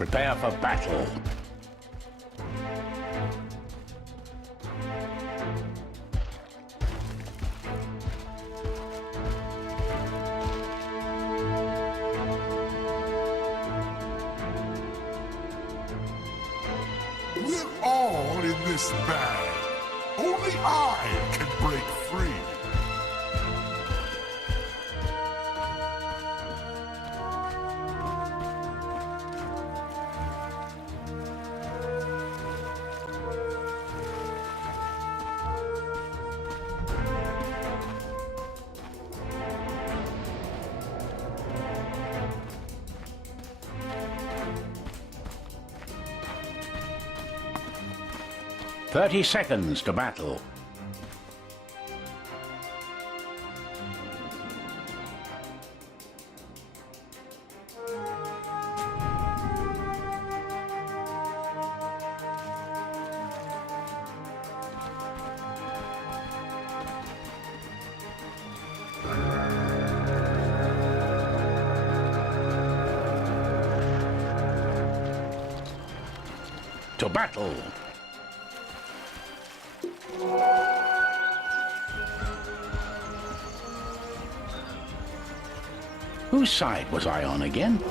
Prepare for battle. We're all in this bag. Only I can break free. "30 seconds to battle." To battle. Whose side was I on again?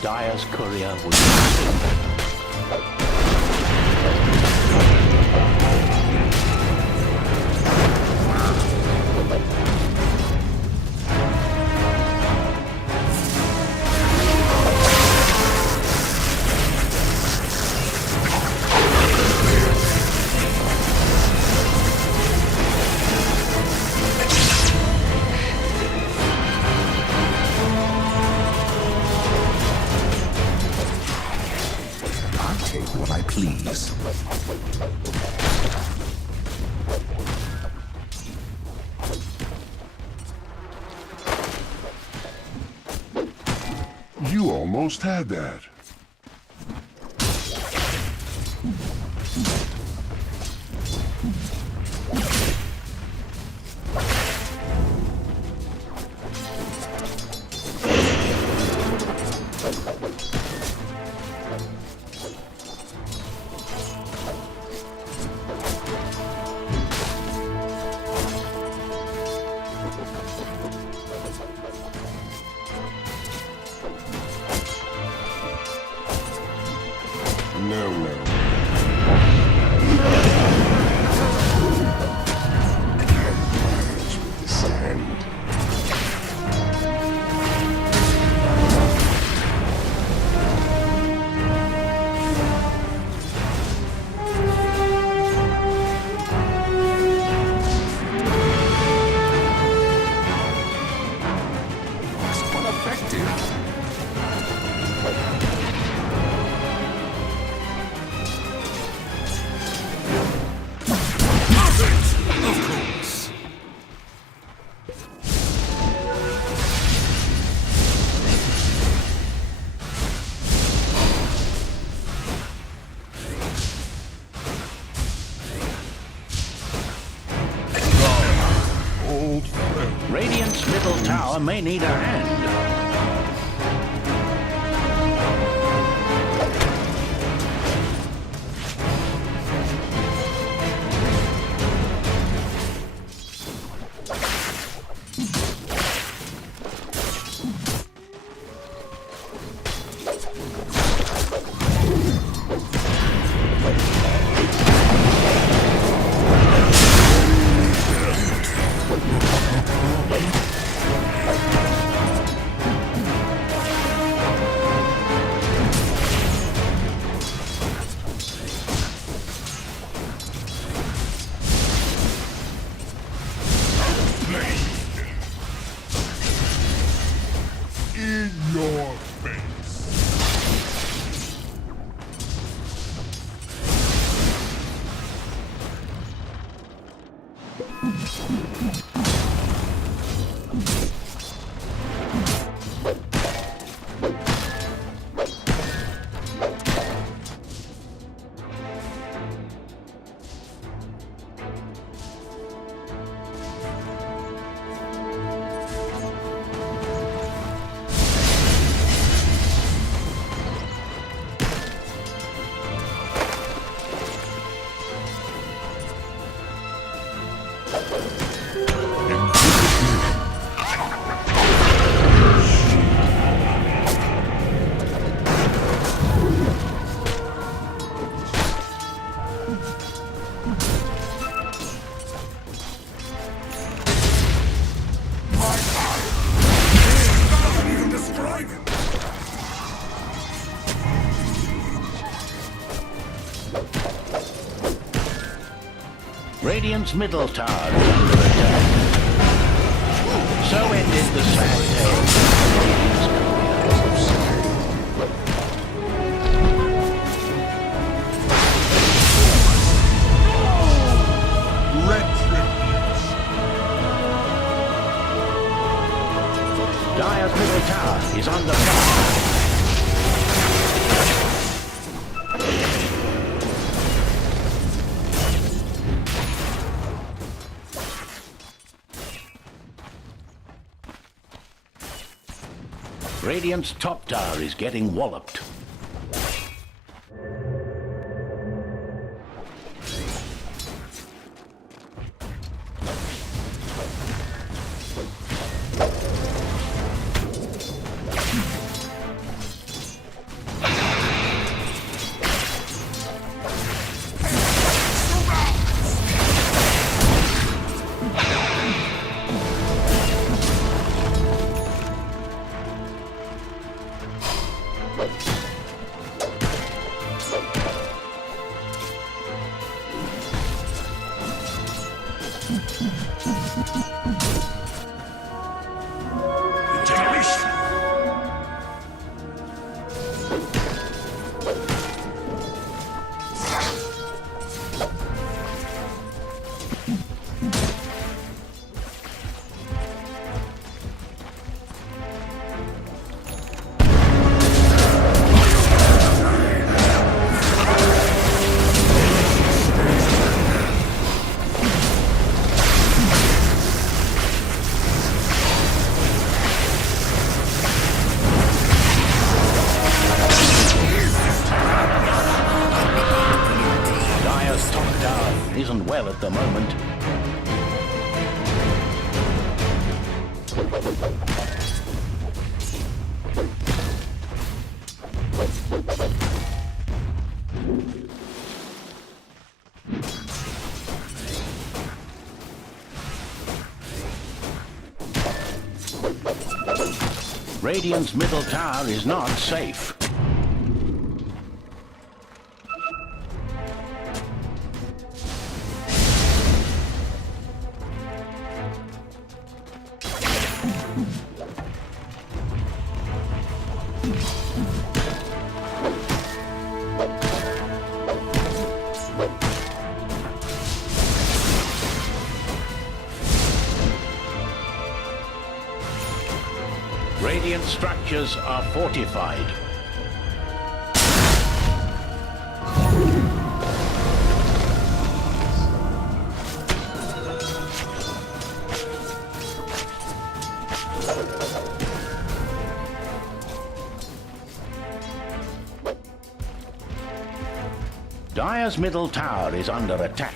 Dyer's courier was What I please. You almost had that. Radiant's middle tower may need a hand. In your face. Radiant's middle tower is under attack. So ended the sad tale of Radiant's career. Dire's middle tower is under fire. Radiant's top tower is getting walloped. Isn't well at the moment. Radiant's middle tower is not safe. Radiant structures are fortified. Dire's middle tower is under attack.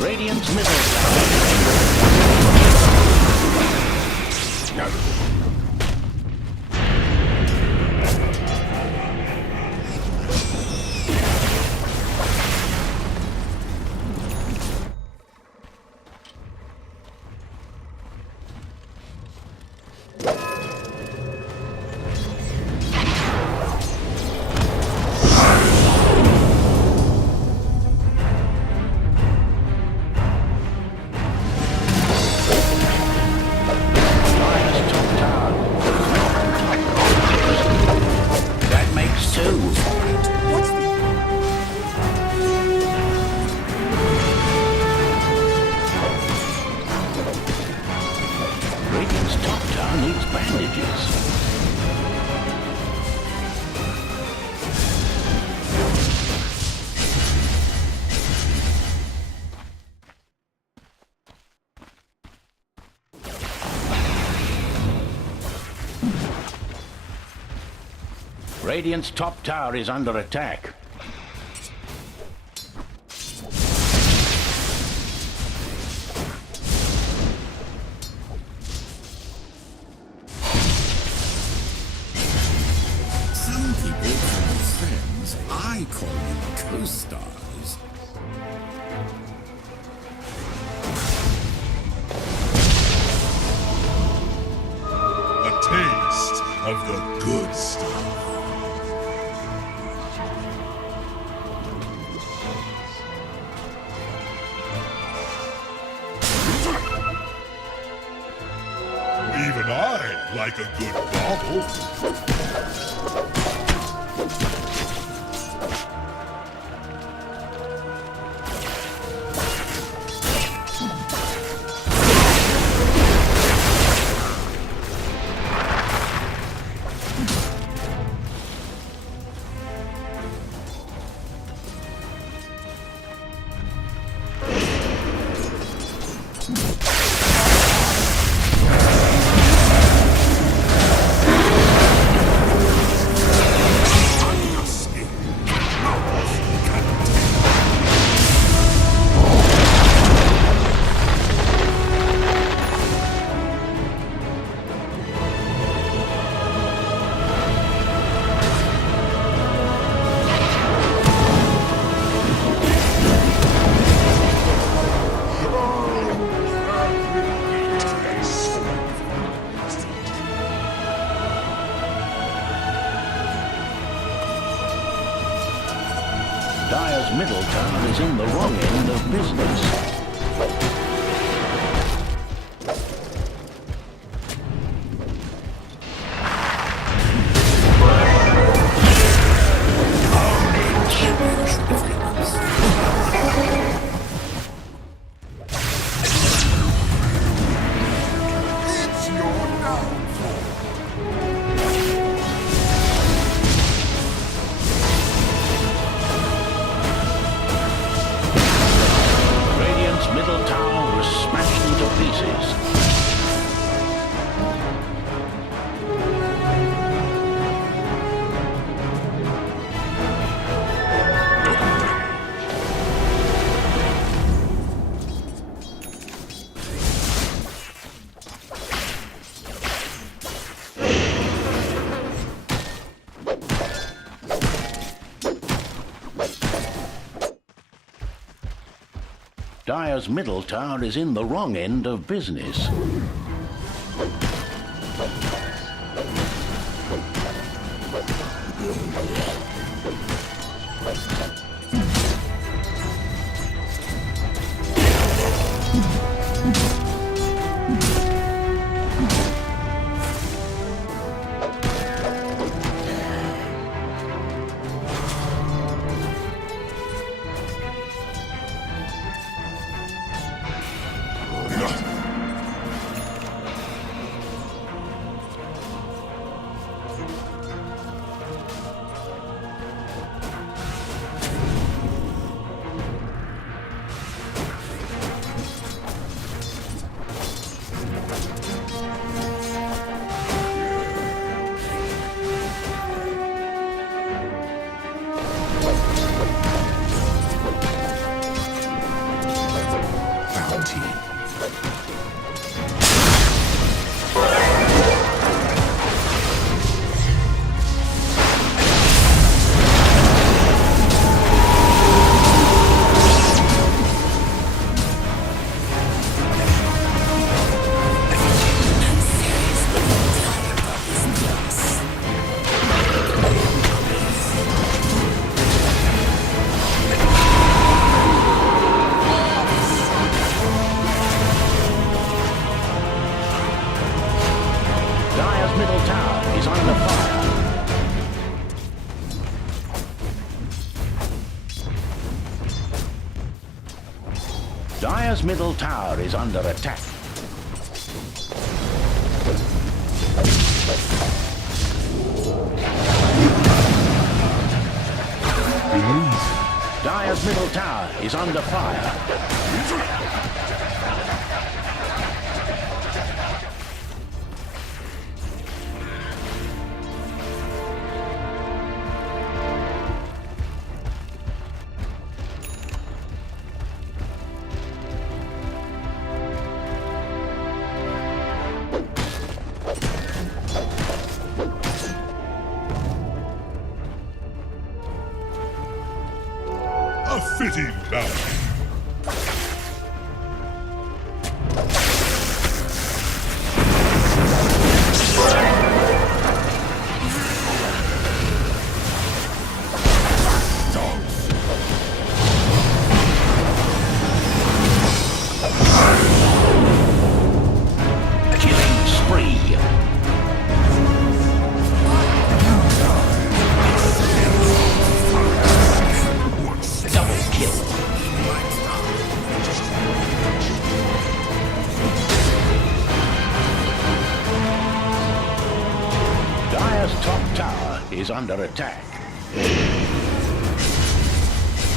Radiant's middle Radiant's top tower is under attack. Some people call me friends. I call them co-stars. A taste of the good stuff. Even I like a good bobble. Dire's middle tower is in the wrong end of business. It's your downfall. Radiant's middle tower was smashed into pieces. Dire's middle tower is in the wrong end of business. Dire's middle tower is under fire. Dire's middle tower is under attack. Dire's middle tower is under fire. A fitting balance. Killing spree. Double kill. Dire's top tower is under attack.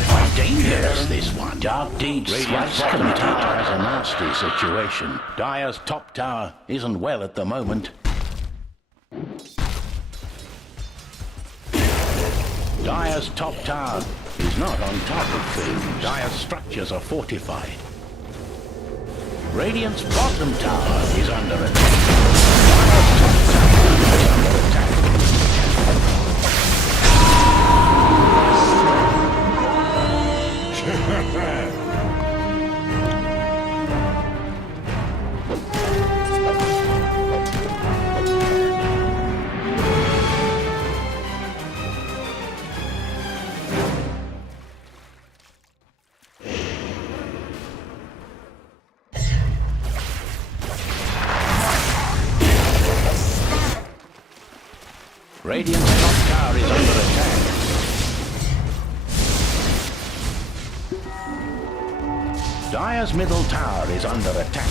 Quite dangerous, this one. Dark Deed Radiant's bottom tower has a nasty situation. Dire's top tower isn't well at the moment. Dire's top tower is not on top of things. Dire's structures are fortified. Radiant's bottom tower is under attack. Dire's top tower is under attack. Radiant's top tower is under attack. Dire's middle tower is under attack.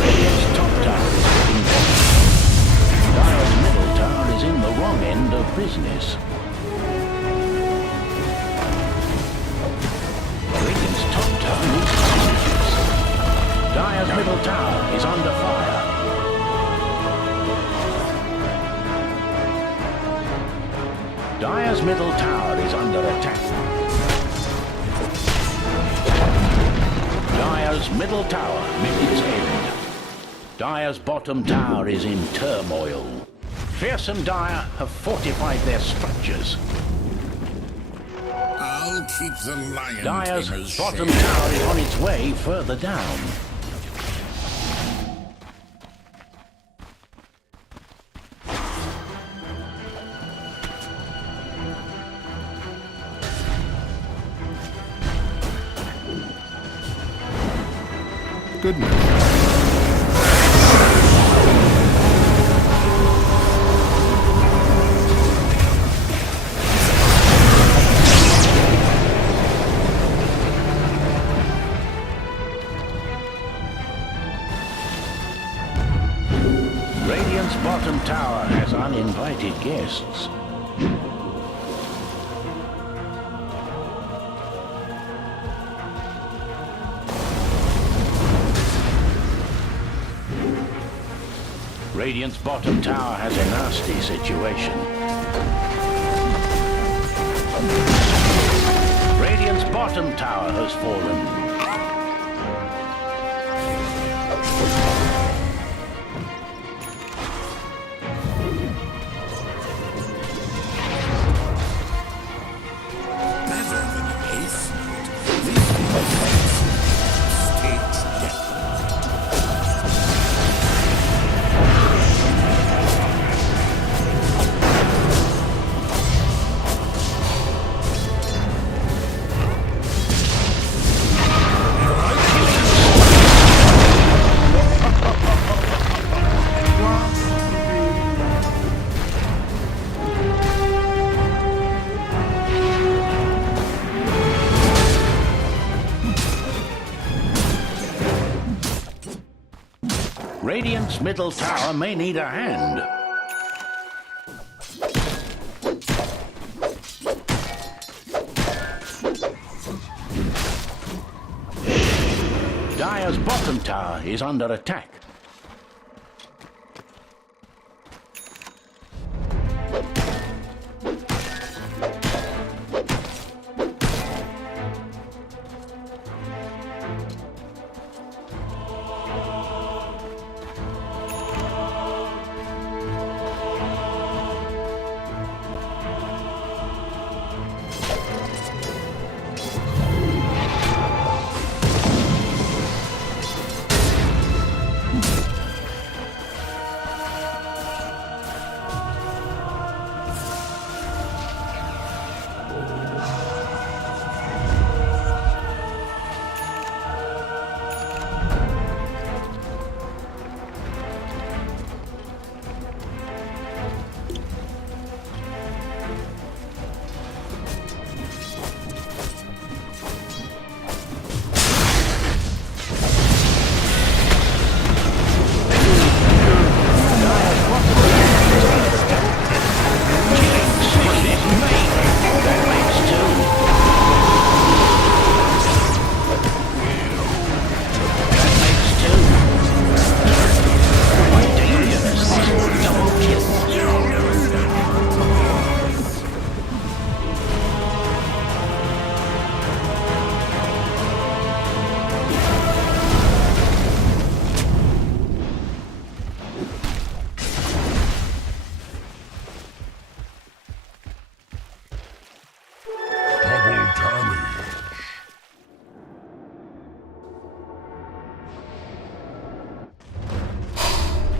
Radiant's top tower is getting damaged. Dire's middle tower is in the wrong end of business. Radiant's top tower needs messages. Dire's middle tower is under fire. Dire's middle tower is under attack. Dire's middle tower met its end. Dire's bottom tower is in turmoil. Fierce and Dire have fortified their structures. I'll keep the lion Dire's tamers bottom shade. tower is on its way further down. Goodness. Radiant's bottom tower has uninvited guests. Radiant's bottom tower has a nasty situation. Radiant's bottom tower has fallen. Better than an ace. This is stage death. Radiant's middle tower may need a hand. Dire's bottom tower is under attack.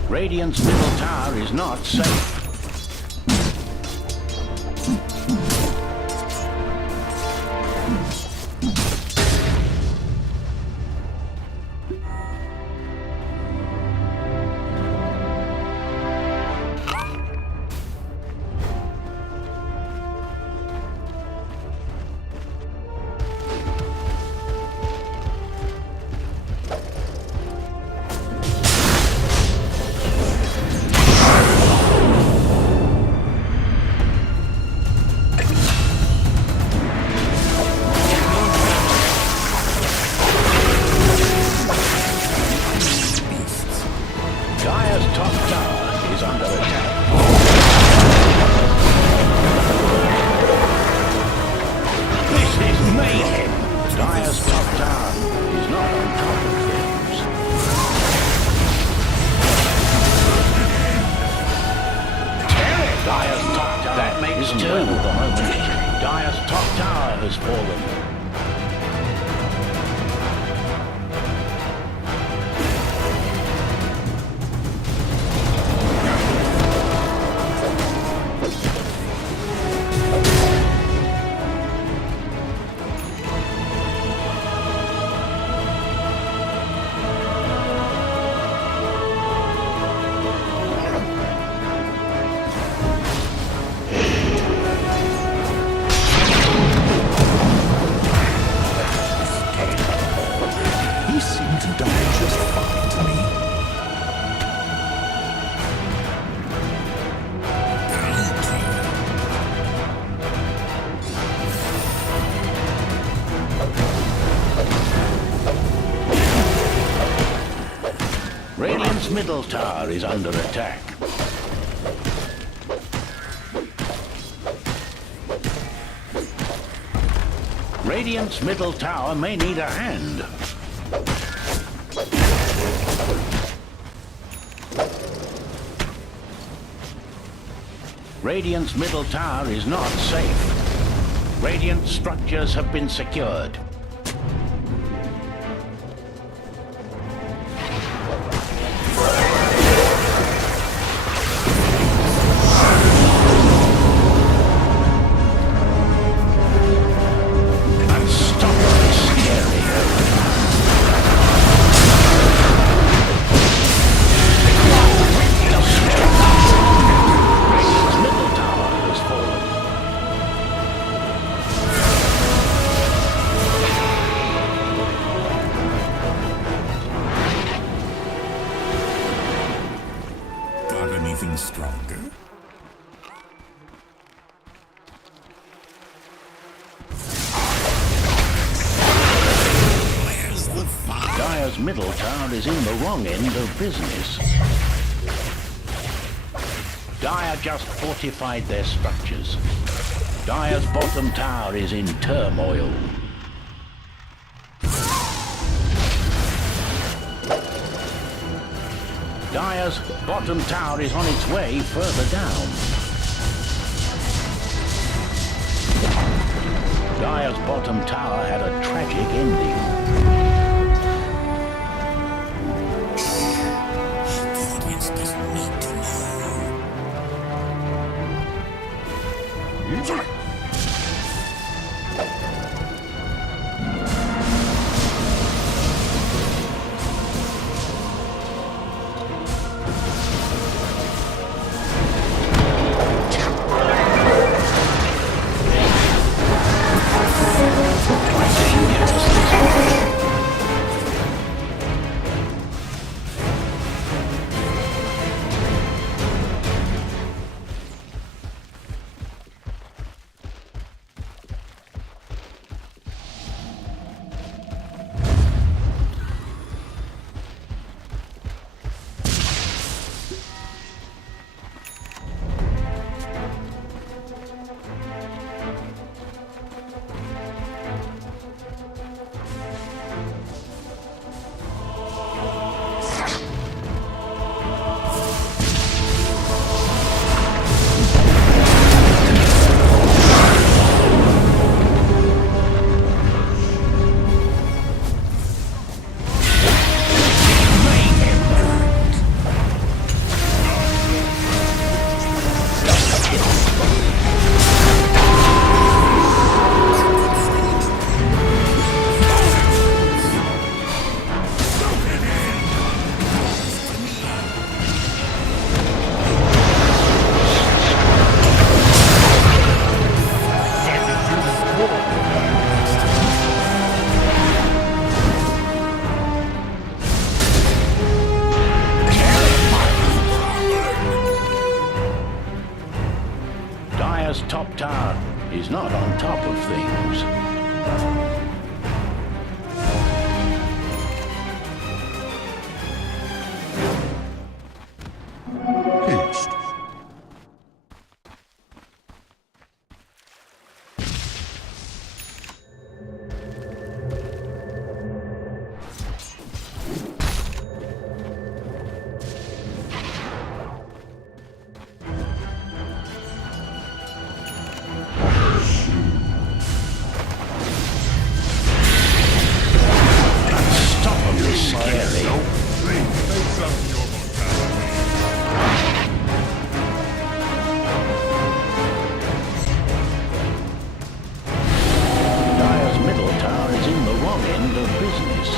Radiant's middle tower is not safe. Dire's top tower has fallen. Radiant's middle tower is under attack. Radiant's middle tower may need a hand. Radiant's middle tower is not safe. Radiant structures have been secured. getting stronger. Where's the fire? Dire's middle tower is in the wrong end of business. Dire just fortified their structures. Dire's bottom tower is in turmoil. Dire's bottom tower is on its way further down. Dire's bottom tower had a tragic ending. The audience doesn't need to know. Dire's top tower is not on top of things. Haste. Dire's middle tower is in the wrong end of business.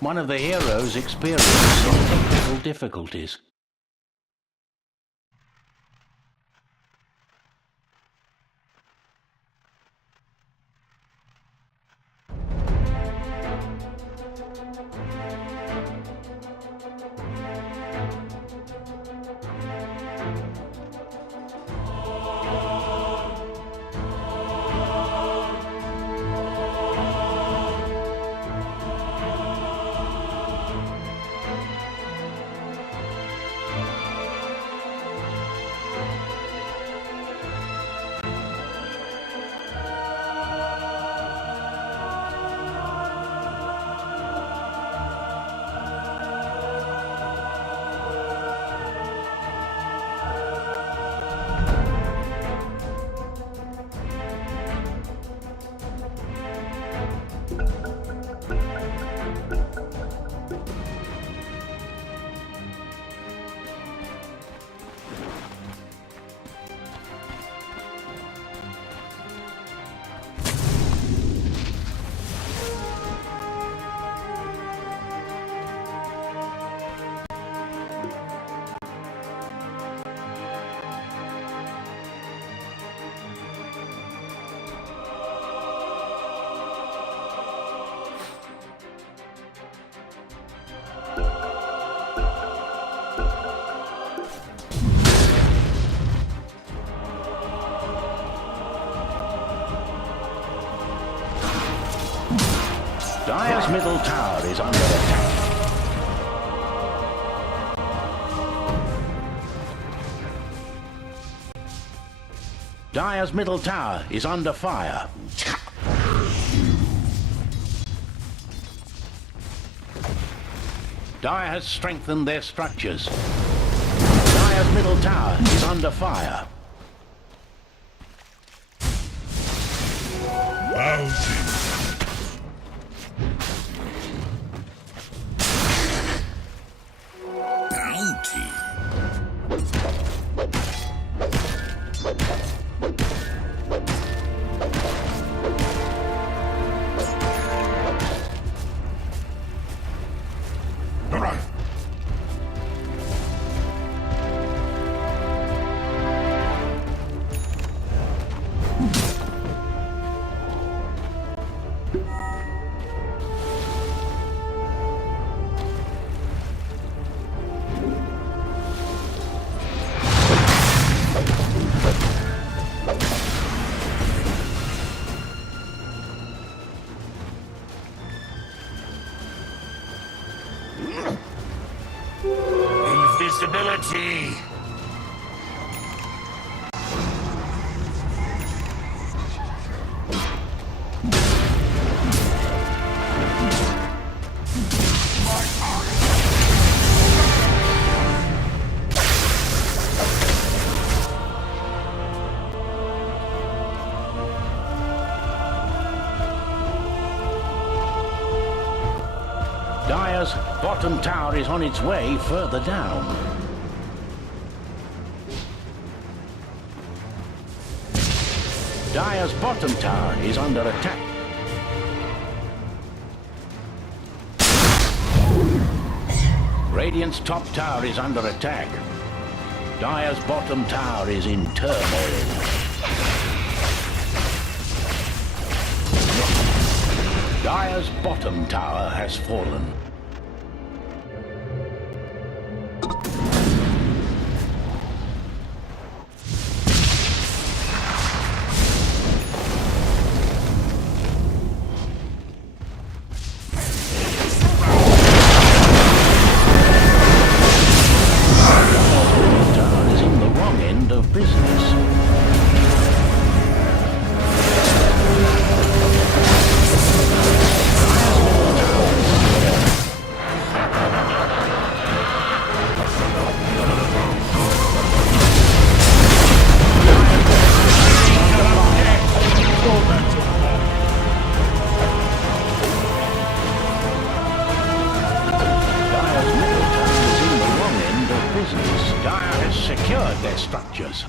One of the heroes experienced some technical difficulties. Dire's middle tower is under attack. Dire's middle tower is under fire. Dire has strengthened their structures. Dire's middle tower is under fire. Bounty. Bounty. All right. Invisibility! Dire's bottom tower is on its way further down. Dire's bottom tower is under attack. Radiant's top tower is under attack. Dire's bottom tower is in turmoil. Dire's bottom tower has fallen. Secured their structures.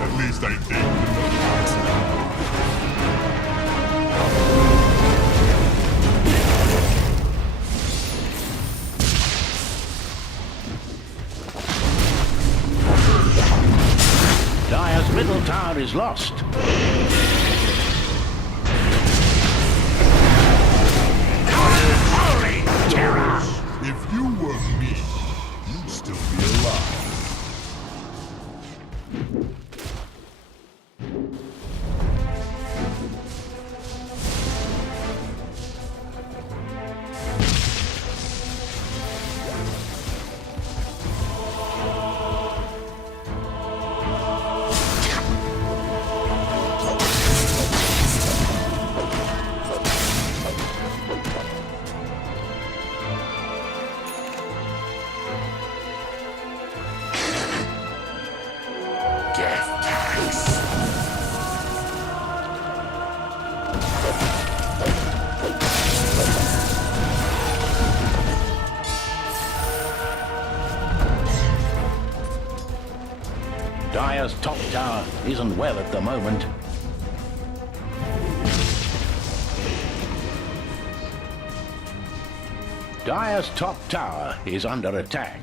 At least I think. Dire's middle tower is lost. Holy terror! If you were me, you'd still be alive. Death tax! Dire's top tower isn't well at the moment. Dire's top tower is under attack.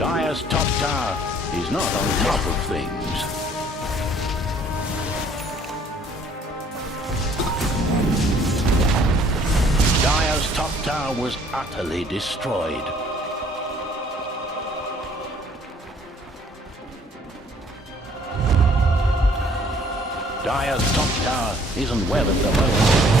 Dire's top tower is not on top of things. Dire's top tower was utterly destroyed. Dire's top tower isn't well at the moment.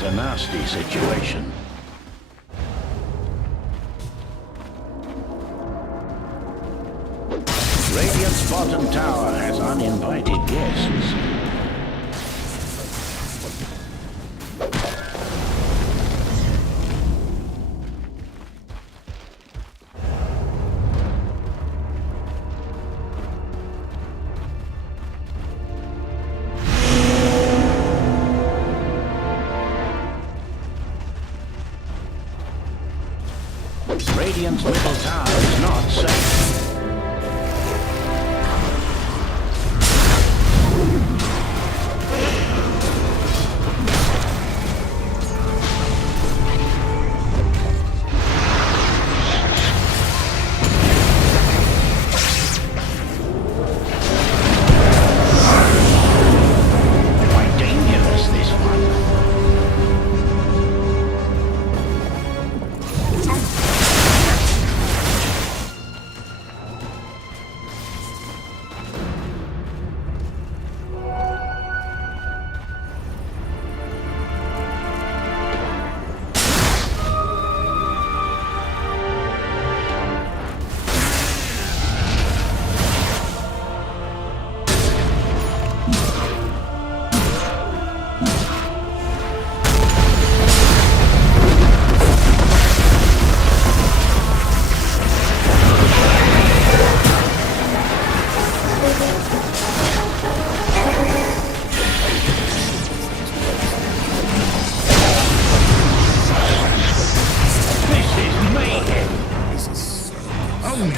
A nasty situation. Radiant's bottom tower has uninvited guests. Radiant's middle tower is not safe. Quite dangerous, this one.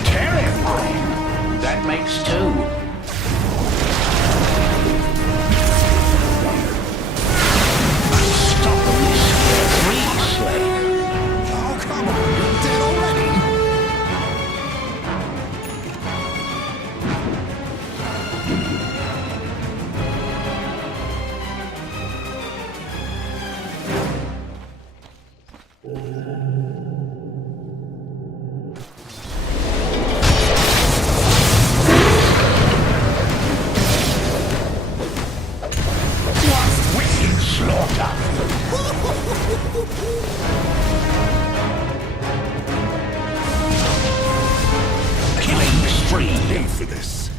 Terrifying. That makes two. Unstoppably three slain. Oh, come on, you're dead already! Wicked slaughter. Killing spree. In for this.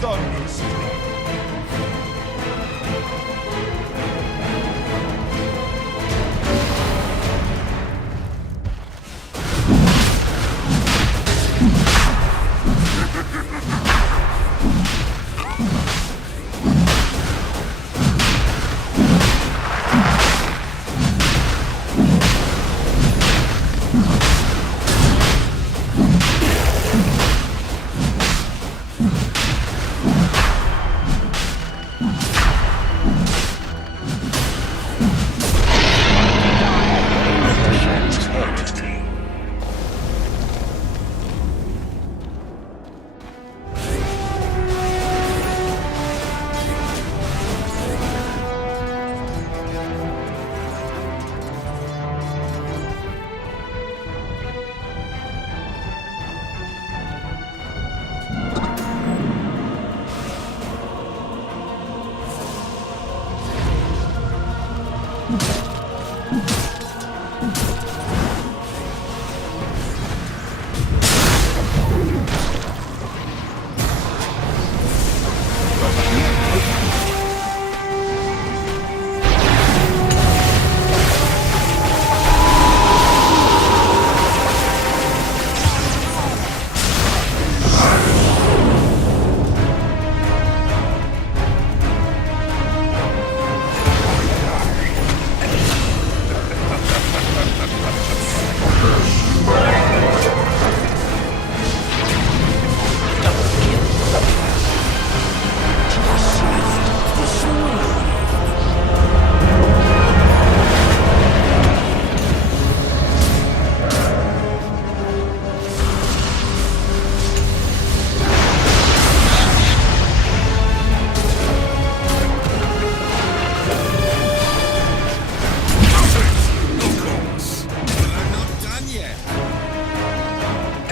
Thunderstruck.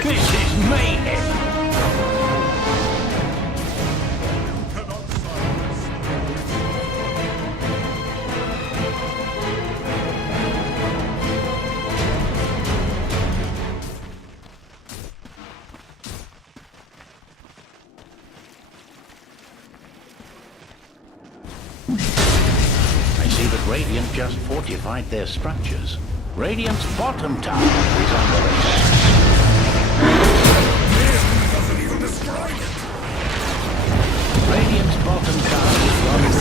This is mayhem! I see that Radiant just fortified their structures. Radiant's bottom tower is under attack. Doesn't even describe it. Radiant's bottom tower is running.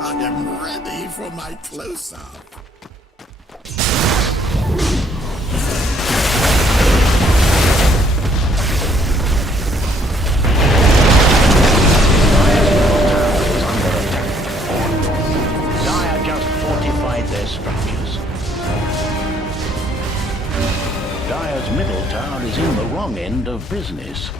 I am ready for my close-up. Dire just fortified their structures. Dire's middle tower is in the wrong end of business.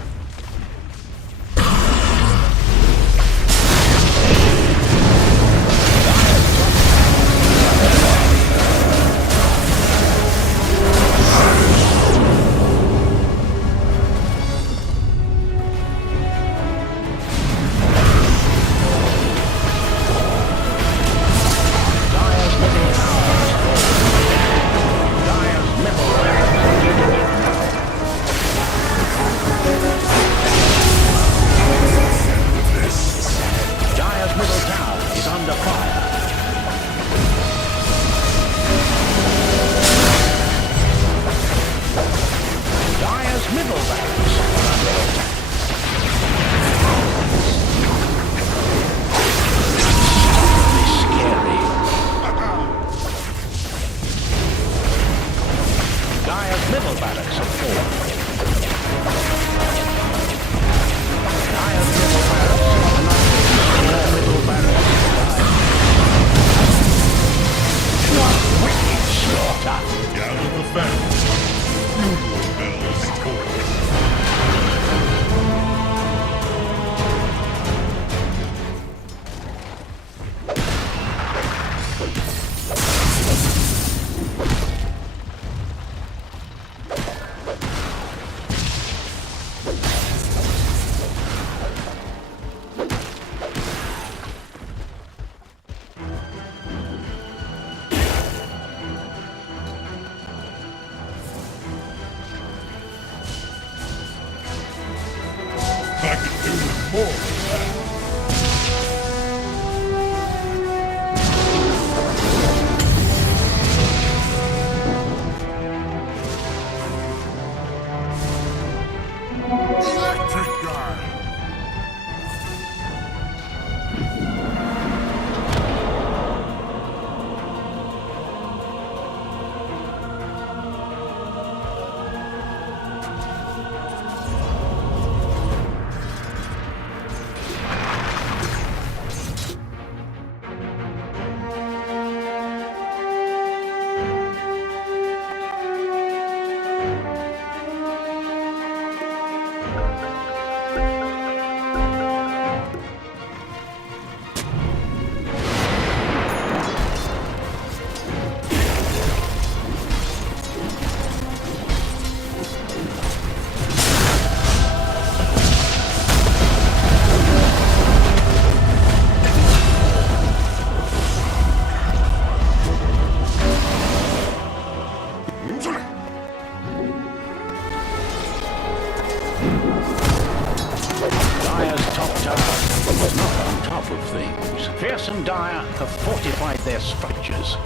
Fearsome Dire have fortified their structures.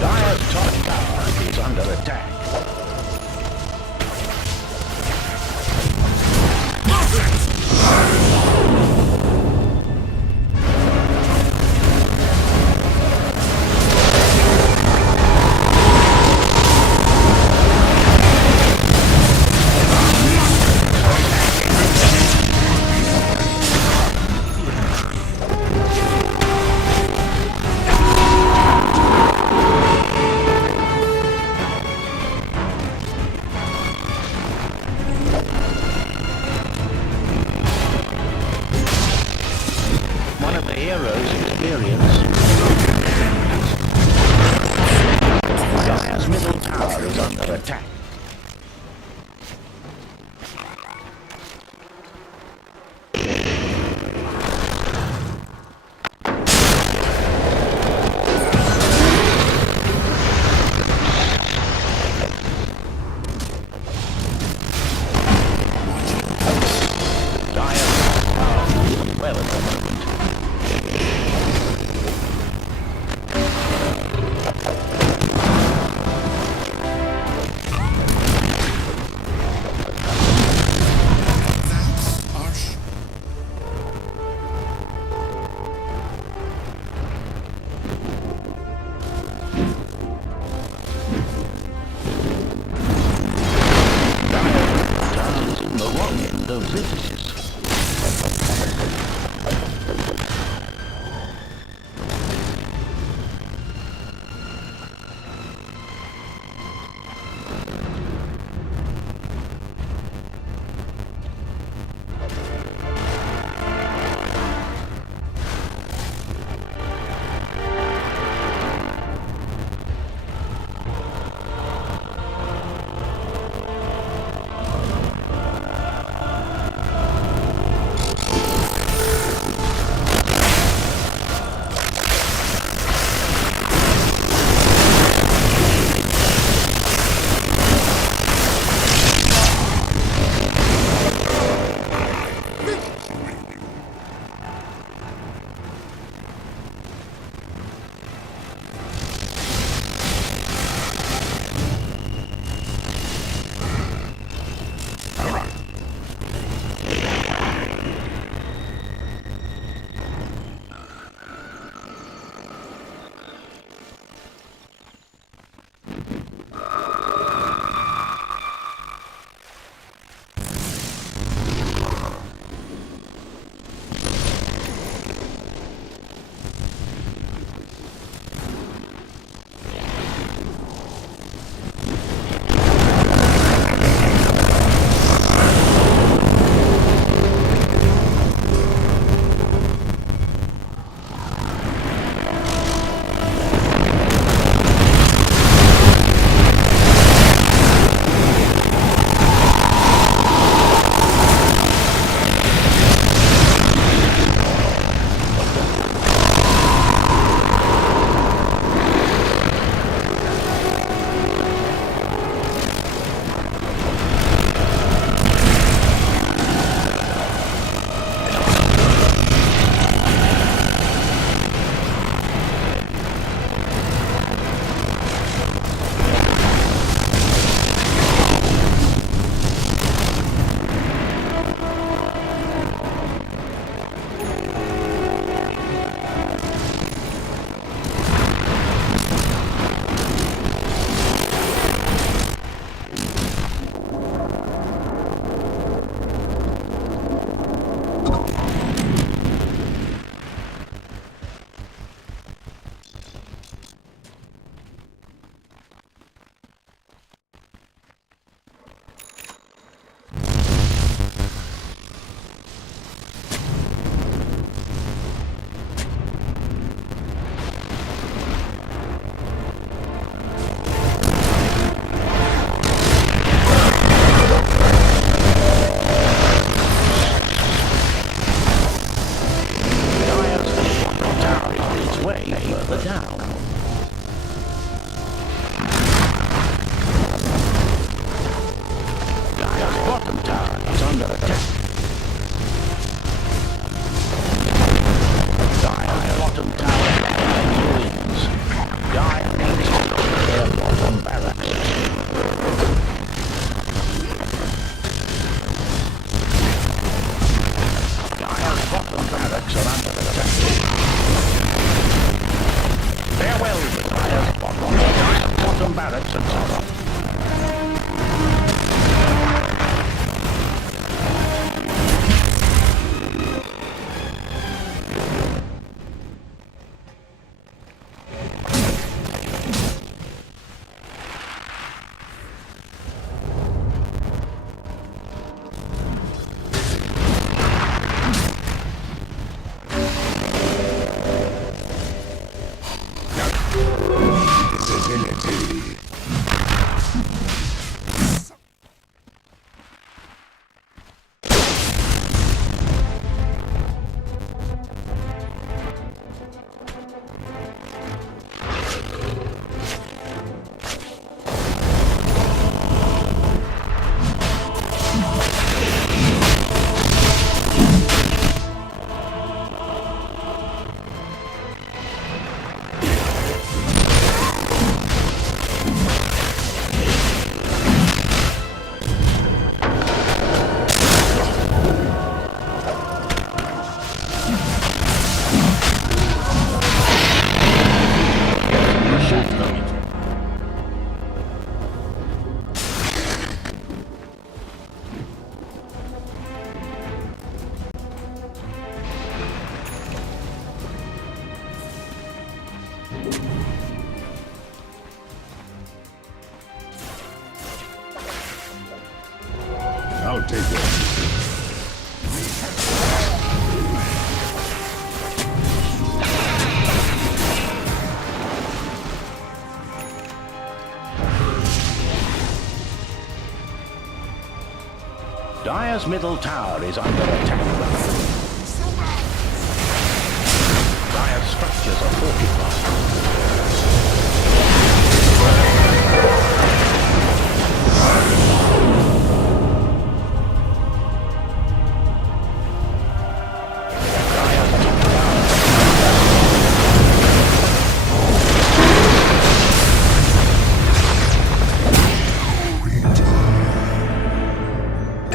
Dire's top tower is under attack. One of the heroes experience. Dire's middle tower is under attack. Dire's tower is well at the moment. That's harsh. Dire's in the wrong end of business. bottom tower is under attack. bottom barracks are under attack. Farewell, Dire's bottom barracks are lost. I'll take it. Dire's middle tower is under attack. Dire's structures are fortified.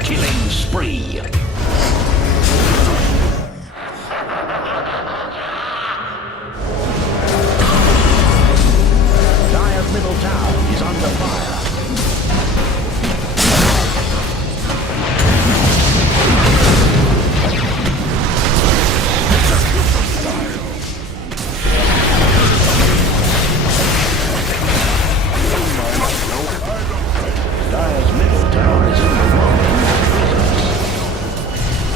Killing spree. Dire's middle tower is under fire. Dire's middle tower is under fire.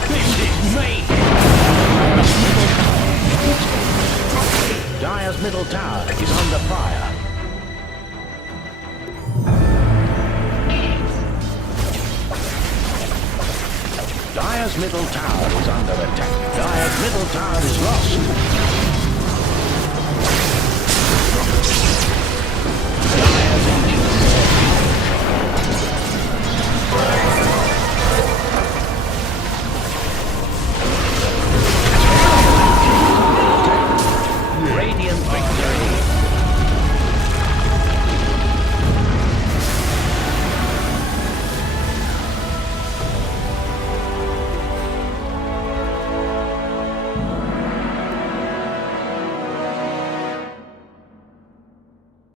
This is me! Dire's middle tower is under fire. Dire's middle tower is under attack. Dire's middle tower is lost.